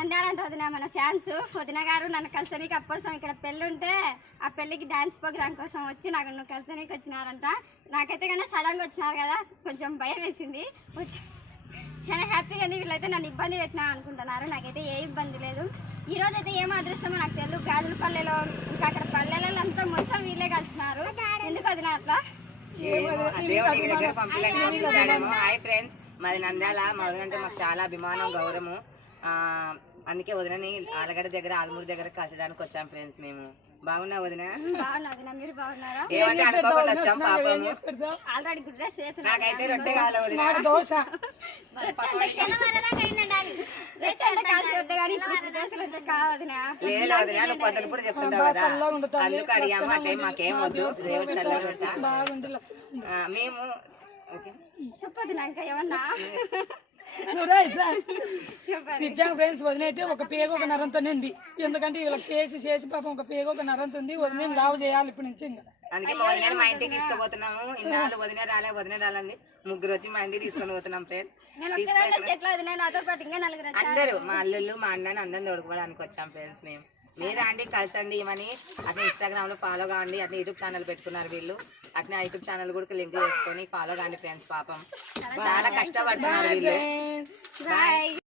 నంద్యాలంటే వదిన మన ఫ్యాన్స్ వదిన గారు నన్ను కలిసనికి అప్పసం ఇక్కడ పెళ్ళి ఉంటే ఆ పెళ్ళికి డాన్స్ ప్రోగ్రామ్ కోసం వచ్చి నువ్వు కలిసనికి వచ్చినారంట. నాకైతే కానీ సడన్గా వచ్చినారు కదా కొంచెం భయం వేసింది. చాలా హ్యాపీగా ఉంది. వీళ్ళైతే నన్ను ఇబ్బంది పెట్టినా అనుకుంటున్నారు. నాకైతే ఏ ఇబ్బంది లేదు. ఈరోజు అయితే ఏం అదృష్టమో నాకు తెలియదు. గాజుల పల్లెలో ఇంకా అక్కడ పల్లెలలో అంతా మొత్తం వీళ్ళే కలిసినారు. ఎందుకు వదిన అట్లా? హాయ్ ఫ్రెండ్స్, మాది నంద్యాల. మా వదినంటే మాకు చాలా అభిమానం, గౌరవము. అందుకే వదినని ఆలగడ్డ దగ్గర ఆలమూరు దగ్గర కలిసడానికి వచ్చాం ఫ్రెండ్స్. మేము బాగున్నా వదిన? మీరు బాగున్నారా? ఏమంటే అనుకోకుండా వచ్చాం పాపము. ఆల్రెడీ గుడ్ డ్రెస్ చేసి నాకైతే రొట్టె కావాలి వదిన. లేదు వదిన, నువ్వు పొద్దున కూడా చెప్తుంటావు కదా, అందుకు అడిగాము. ఆ టైం మాకేం వద్దు, దేవుడు చల్లగొద్దా మేము చెప్పదు నాకు ఏమన్నా నిజంగా ఫ్రెండ్స్. వదిన అయితే ఒక పేగ ఒక నరంతో ఉంది. ఎందుకంటే వీళ్ళకి చేసి పాపం ఒక పేగ ఒక నరంతో ఉంది. వదిన రావు చేయాలి ఇప్పటి నుంచి. ఇంకా అందుకే మా వదిన మా ఇంటికి తీసుకుపోతున్నాము. ఇన్నాళ్ళు వదిన రాలేదు, ముగ్గురు వచ్చి మా ఇంటికి తీసుకొని పోతున్నాం ఫ్రెండ్స్. అందరూ మా అల్లుళ్ళు మా అన్నని అందరిని తోడుకోవడానికి వచ్చాం ఫ్రెండ్స్. మేము మీరు అండి కలిసండి ఇవని అట్లా ఇన్స్టాగ్రామ్ లో ఫాలో కావండి. అట్లా యూట్యూబ్ ఛానల్ పెట్టుకున్నారు వీళ్ళు. అట్లా యూట్యూబ్ ఛానల్ కూడా లింక్ చేసుకొని ఫాలో కాండి ఫ్రెండ్స్. పాపం చాలా కష్టపడుతున్నారు వీళ్ళు.